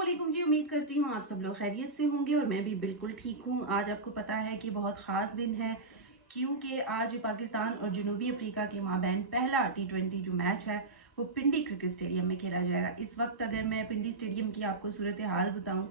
अस्सलामुअलैकुम जी। उम्मीद करती हूँ आप सब लोग खैरियत से होंगे और मैं भी बिल्कुल ठीक हूँ। आज आपको पता है कि बहुत ख़ास दिन है, क्योंकि आज पाकिस्तान और जनूबी अफ्रीका के माबैन पहला टी20 जो मैच है वो पिंडी क्रिकेट स्टेडियम में खेला जाएगा। इस वक्त अगर मैं पिंडी स्टेडियम की आपको सूरत हाल बताऊँ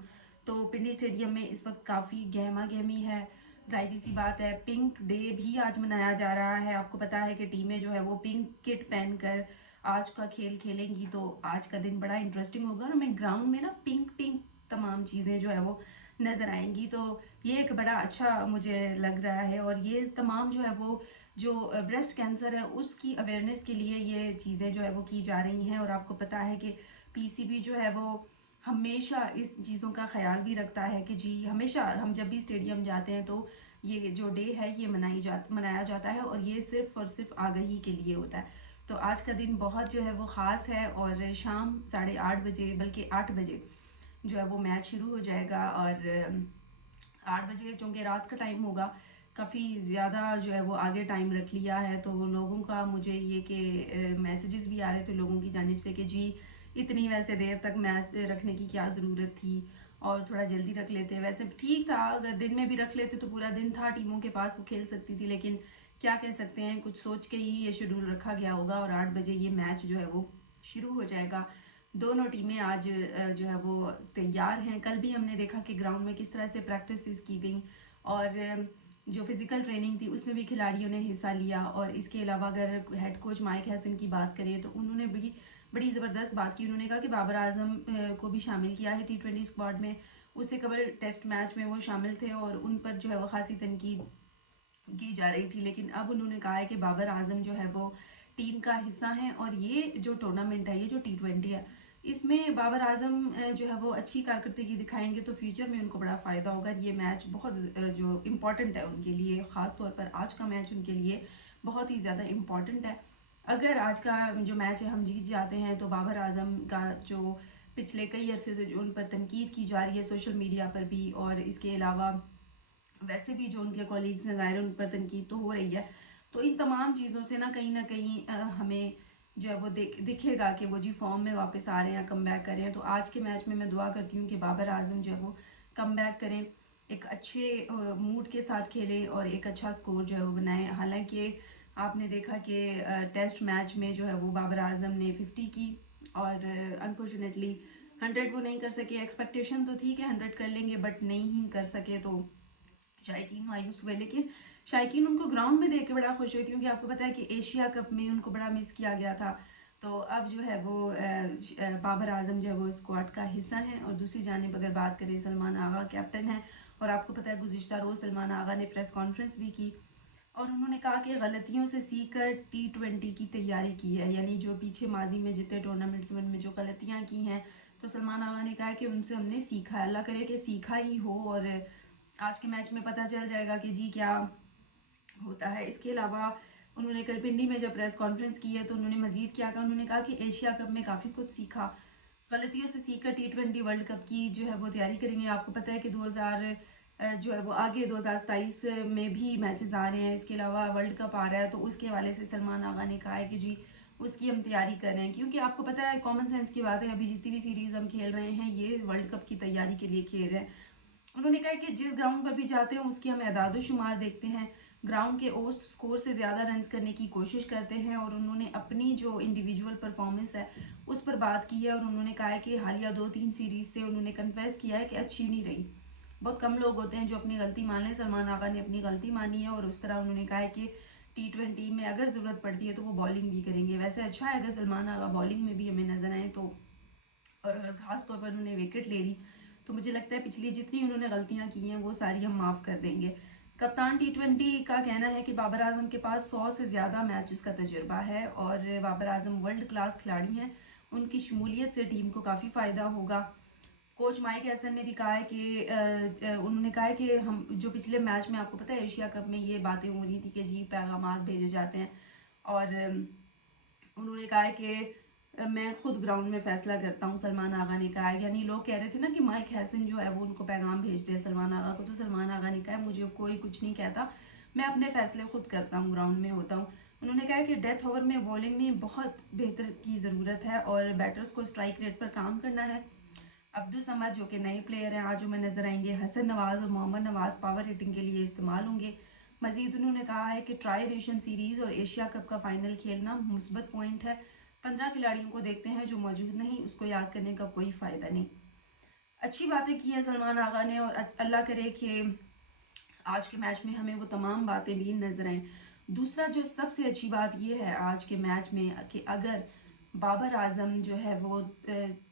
तो पिंडी स्टेडियम में इस वक्त काफ़ी गहमा गहमी है। जाहिर सी बात है, पिंक डे भी आज मनाया जा रहा है। आपको पता है कि टीमें जो है वो पिंक किट पहनकर आज का खेल खेलेंगी, तो आज का दिन बड़ा इंटरेस्टिंग होगा और हमें ग्राउंड में ना पिंक पिंक तमाम चीज़ें जो है वो नज़र आएंगी। तो ये एक बड़ा अच्छा मुझे लग रहा है और ये तमाम जो है वो जो ब्रेस्ट कैंसर है उसकी अवेयरनेस के लिए ये चीज़ें जो है वो की जा रही हैं। और आपको पता है कि पीसीबी जो है वो हमेशा इस चीज़ों का ख्याल भी रखता है कि जी हमेशा हम जब भी स्टेडियम जाते हैं तो ये जो डे है ये मनाया जाता है और ये सिर्फ और सिर्फ आगाही के लिए होता है। तो आज का दिन बहुत जो है वो ख़ास है और शाम 8:30 बजे बल्कि 8 बजे जो है वो मैच शुरू हो जाएगा। और 8 बजे चूँकि रात का टाइम होगा, काफ़ी ज़्यादा जो है वो आगे टाइम रख लिया है। तो लोगों का मुझे ये कि मैसेजेस भी आ रहे थे लोगों की जानिब से कि जी इतनी वैसे देर तक मैच रखने की क्या ज़रूरत थी और थोड़ा जल्दी रख लेते। वैसे ठीक था, अगर दिन में भी रख लेते तो पूरा दिन था टीमों के पास, वो खेल सकती थी, लेकिन क्या कह सकते हैं, कुछ सोच के ही ये शेड्यूल रखा गया होगा और 8 बजे ये मैच जो है वो शुरू हो जाएगा। दोनों टीमें आज जो है वो तैयार हैं। कल भी हमने देखा कि ग्राउंड में किस तरह से प्रैक्टिस की गई और जो फिजिकल ट्रेनिंग थी उसमें भी खिलाड़ियों ने हिस्सा लिया। और इसके अलावा अगर हेड कोच माइक हैसन की बात करें तो उन्होंने भी बड़ी ज़बरदस्त बात की। उन्होंने कहा कि बाबर आजम को भी शामिल किया है टी20 स्क्वाड में। उससे कबल टेस्ट मैच में वो शामिल थे और उन पर जो है वो खासी तनकीद की जा रही थी, लेकिन अब उन्होंने कहा है कि बाबर आजम जो है वो टीम का हिस्सा हैं और ये जो टूर्नामेंट है, ये जो टी20 है, इसमें बाबर आजम जो है वो अच्छी कारकर्दगी दिखाएंगे तो फ्यूचर में उनको बड़ा फ़ायदा होगा। ये मैच बहुत जो इम्पोर्टेंट है उनके लिए, ख़ास तौर पर आज का मैच उनके लिए बहुत ही ज़्यादा इम्पोर्टेंट है। अगर आज का जो मैच है हम जीत जाते हैं तो बाबर आजम का जो पिछले कई अरसे से जो उन पर तनकीद की जा रही है सोशल मीडिया पर भी और इसके अलावा वैसे भी जो उनके कॉलीग्स हैं ज़ाहिर उन पर तनकीद तो हो रही है, तो इन तमाम चीज़ों से ना कहीं हमें जो है वो दिखेगा कि वो जी फॉर्म में वापस आ रहे हैं, कम बैक कर रहे हैं। तो आज के मैच में मैं दुआ करती हूँ कि बाबर आजम जो है वो कम बैक करें, एक अच्छे मूड के साथ खेलें और एक अच्छा स्कोर जो है वो बनाएं। हालांकि आपने देखा कि टेस्ट मैच में जो है वो बाबर आजम ने 50 की और अनफॉर्चुनेटली 100 वो नहीं कर सके। एक्सपेक्टेशन तो थी कि 100 कर लेंगे बट नहीं ही कर सके, तो शायकीन मायूस हुए। लेकिन शायकीन उनको ग्राउंड में देख के बड़ा खुश हुए, क्योंकि आपको पता है कि एशिया कप में उनको बड़ा मिस किया गया था। तो अब जो है वो बाबर आजम जो है वो स्क्वाड का हिस्सा हैं। और दूसरी जानिब अगर बात करें, सलमान आगा कैप्टन है और आपको पता है गुज़िश्ता रोज़ सलमान आगा ने प्रेस कॉन्फ्रेंस भी की और उन्होंने कहा कि गलतियों से सीखकर टी20 की तैयारी की है। यानी जो पीछे माजी में जितने टूर्नामेंट्स में उनमें जो गलतियां की हैं, तो सलमान आगा ने कहा कि उनसे हमने सीखा है। अल्लाह करे कि सीखा ही हो और आज के मैच में पता चल जाएगा कि जी क्या होता है। इसके अलावा उन्होंने कल पिंडी में जब प्रेस कॉन्फ्रेंस की है तो उन्होंने मजीद क्या कहा, उन्होंने कहा कि एशिया कप में काफ़ी कुछ सीखा, गलतियों से सीखकर टी20 वर्ल्ड कप की जो है वो तैयारी करेंगे। आपको पता है कि 2000 जो है वो आगे 2027 में भी मैचेस आ रहे हैं, इसके अलावा वर्ल्ड कप आ रहा है। तो उसके हवाले से सलमान आगा ने कहा है कि जी उसकी हम तैयारी कर रहे हैं, क्योंकि आपको पता है कॉमन सेंस की बात है, अभी जितनी भी सीरीज हम खेल रहे हैं ये वर्ल्ड कप की तैयारी के लिए खेल रहे हैं। उन्होंने कहा कि जिस ग्राउंड पर भी जाते हैं उसकी हम एदाद शुमार देखते हैं, ग्राउंड के औसत स्कोर से ज़्यादा रन्स करने की कोशिश करते हैं। और उन्होंने अपनी जो इंडिविजुअल परफॉर्मेंस है उस पर बात की है और उन्होंने कहा है कि हालिया 2-3 सीरीज से उन्होंने कन्फेस किया है कि अच्छी नहीं रही। बहुत कम लोग होते हैं जो अपनी गलती मान लें, सलमान आगा ने अपनी गलती मानी है और उस तरह उन्होंने कहा है कि टी20 में अगर ज़रूरत पड़ती है तो वो बॉलिंग भी करेंगे। वैसे अच्छा है अगर सलमान आगा बॉलिंग में भी हमें नजर आए तो, और अगर खास तौर पर उन्होंने विकेट ले ली तो मुझे लगता है पिछली जितनी उन्होंने गलतियां की हैं वो सारी हम माफ़ कर देंगे। कप्तान टी20 का कहना है कि बाबर आजम के पास 100 से ज़्यादा मैचेस का तजुर्बा है और बाबर आजम वर्ल्ड क्लास खिलाड़ी हैं, उनकी शमूलियत से टीम को काफ़ी फ़ायदा होगा। कोच माइक हैसन ने भी कहा है कि उन्होंने कहा है कि हम जो पिछले मैच में आपको पता है एशिया कप में ये बातें हो रही थी कि जी पैगाम भेजे जाते हैं और उन्होंने कहा है कि मैं खुद ग्राउंड में फैसला करता हूँ, सलमान आगा ने कहा है। यानी लोग कह रहे थे ना कि माइक हैसन जो है वो उनको पैगाम भेजते हैं सलमान आगा को, तो सलमान आगा ने कहा है मुझे कोई कुछ नहीं कहता, मैं अपने फैसले खुद करता हूँ, ग्राउंड में होता हूँ। उन्होंने कहा कि डेथ ओवर में बॉलिंग में बहुत बेहतर की ज़रूरत है और बैटर्स को स्ट्राइक रेट पर काम करना है। अब्दुल समद जो कि नए प्लेयर हैं आज हमें नजर आएंगे। हसन नवाज और मोहम्मद नवाज पावर हिटिंग के लिए इस्तेमाल होंगे। मजीद उन्होंने कहा है कि ट्राई नेशन सीरीज और एशिया कप का फाइनल खेलना मुस्बत पॉइंट है। 15 खिलाड़ियों को देखते हैं जो मौजूद नहीं, उसको याद करने का कोई फ़ायदा नहीं। अच्छी बातें की हैं सलमान आगा ने, और अल्लाह करे कि आज के मैच में हमें वो तमाम बातें भी नजर आएं। दूसरा जो सबसे अच्छी बात ये है आज के मैच में कि अगर बाबर आजम जो है वो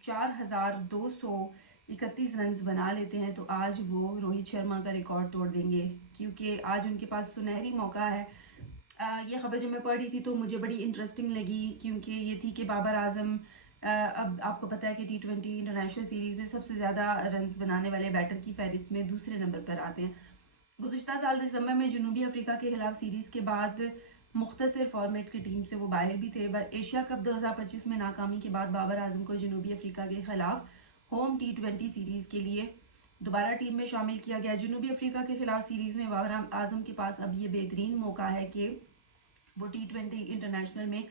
4,231 रन बना लेते हैं तो आज वो रोहित शर्मा का रिकॉर्ड तोड़ देंगे, क्योंकि आज उनके पास सुनहरी मौका है। ये खबर जो मैं पढ़ रही थी तो मुझे बड़ी इंटरेस्टिंग लगी, क्योंकि ये थी कि बाबर आजम अब आपको पता है कि T20 इंटरनेशनल सीरीज में सबसे ज़्यादा रन्स बनाने वाले बैटर की फहरिस्त में दूसरे नंबर पर आते हैं। गुज़िश्ता साल दिसंबर में जनूबी अफ्रीका के खिलाफ सीरीज के बाद मुख्तसर फॉर्मेट की टीम से वो बाहर भी थे, पर एशिया कप 2025 में नाकामी के बाद बाबर आजम को जनूबी अफ्रीका के खिलाफ होम T20 सीरीज के लिए दोबारा टीम में शामिल किया गया। जनूबी अफ्रीका के खिलाफ सीरीज में बाबर आजम के पास अब ये बेहतरीन मौका है कि वो T20 इंटरनेशनल में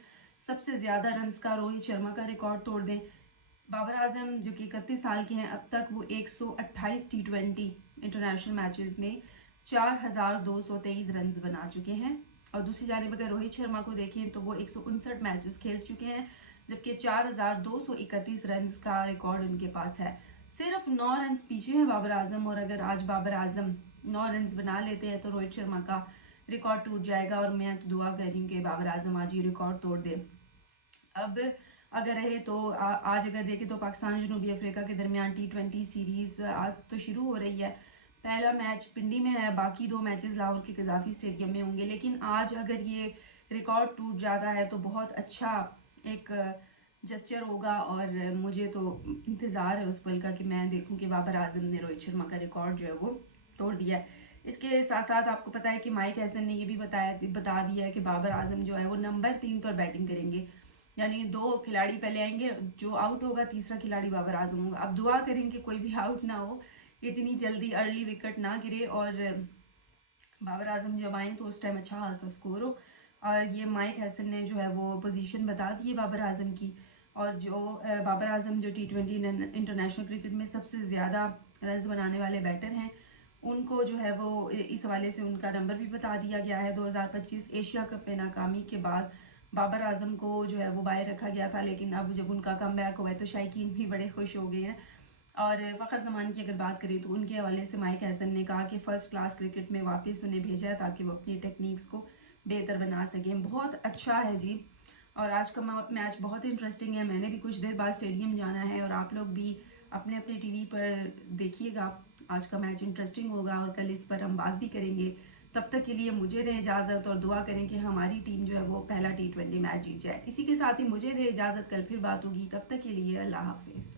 सबसे ज़्यादा रन्स का रोहित शर्मा का रिकॉर्ड तोड़ दें। बाबर आजम जो कि 31 साल के हैं, अब तक वो 128 T20 इंटरनेशनल मैचेस में 4,223 रन बना चुके हैं। और दूसरी जानिब अगर रोहित शर्मा को देखें तो वो 159 मैचेस खेल चुके हैं, जबकि 4,231 रन का रिकॉर्ड उनके पास है। सिर्फ 9 रन पीछे हैं बाबर आजम, और अगर आज बाबर आजम 9 रन बना लेते हैं तो रोहित शर्मा का रिकॉर्ड टूट जाएगा। और मैं तो दुआ कर रही हूँ कि बाबर आजम आज ये रिकॉर्ड तोड़ दे। अब अगर रहे तो आज अगर देखें तो पाकिस्तान जनूबी अफ्रीका के दरमियान T20 सीरीज आज तो शुरू हो रही है। पहला मैच पिंडी में है, बाकी 2 मैचेस लाहौर के कजाफी स्टेडियम में होंगे। लेकिन आज अगर ये रिकॉर्ड टूट जाता है तो बहुत अच्छा एक जस्चर होगा, और मुझे तो इंतज़ार है उस पल का कि मैं देखूं कि बाबर आजम ने रोहित शर्मा का रिकॉर्ड जो है वो तोड़ दिया है। इसके साथ साथ आपको पता है कि माइक हैसन ने ये भी बता दिया है कि बाबर आजम जो है वो नंबर 3 पर बैटिंग करेंगे, यानी 2 खिलाड़ी पहले आएंगे, जो आउट होगा तीसरा खिलाड़ी बाबर आजम होगा। अब दुआ करें कि कोई भी आउट ना हो, इतनी जल्दी अर्ली विकेट ना गिरे, और बाबर आजम जब आए तो उस टाइम अच्छा खासा स्कोर हो। और ये माइक हैसन ने जो है वो पोजीशन बता दी है बाबर आजम की, और जो बाबर आजम जो T20 इंटरनेशनल क्रिकेट में सबसे ज़्यादा रन बनाने वाले बैटर हैं, उनको जो है वो इस हवाले से उनका नंबर भी बता दिया गया है। 2025 एशिया कप में नाकामी के बाद बाबर आजम को जो है वो बाहर रखा गया था, लेकिन अब जब उनका कम बैक हुआ है तो शायकीन भी बड़े खुश हो गए हैं। और फ़खर ज़मान की अगर बात करें तो उनके हवाले से माइक हैसन ने कहा कि फ़र्स्ट क्लास क्रिकेट में वापस उन्हें भेजा है ताकि वो अपनी टेक्निक्स को बेहतर बना सकें। बहुत अच्छा है जी। और आज का मैच बहुत इंटरेस्टिंग है। मैंने भी कुछ देर बाद स्टेडियम जाना है, और आप लोग भी अपने अपने टीवी पर देखिएगा। आज का मैच इंटरेस्टिंग होगा और कल इस पर हम बात भी करेंगे। तब तक के लिए मुझे दें इजाज़त, और दुआ करें कि हमारी टीम जो है वो पहला T20 मैच जीत जाए। इसी के साथ ही मुझे दें इजाज़त, कल फिर बात होगी। तब तक के लिए अल्लाह हाफिज़।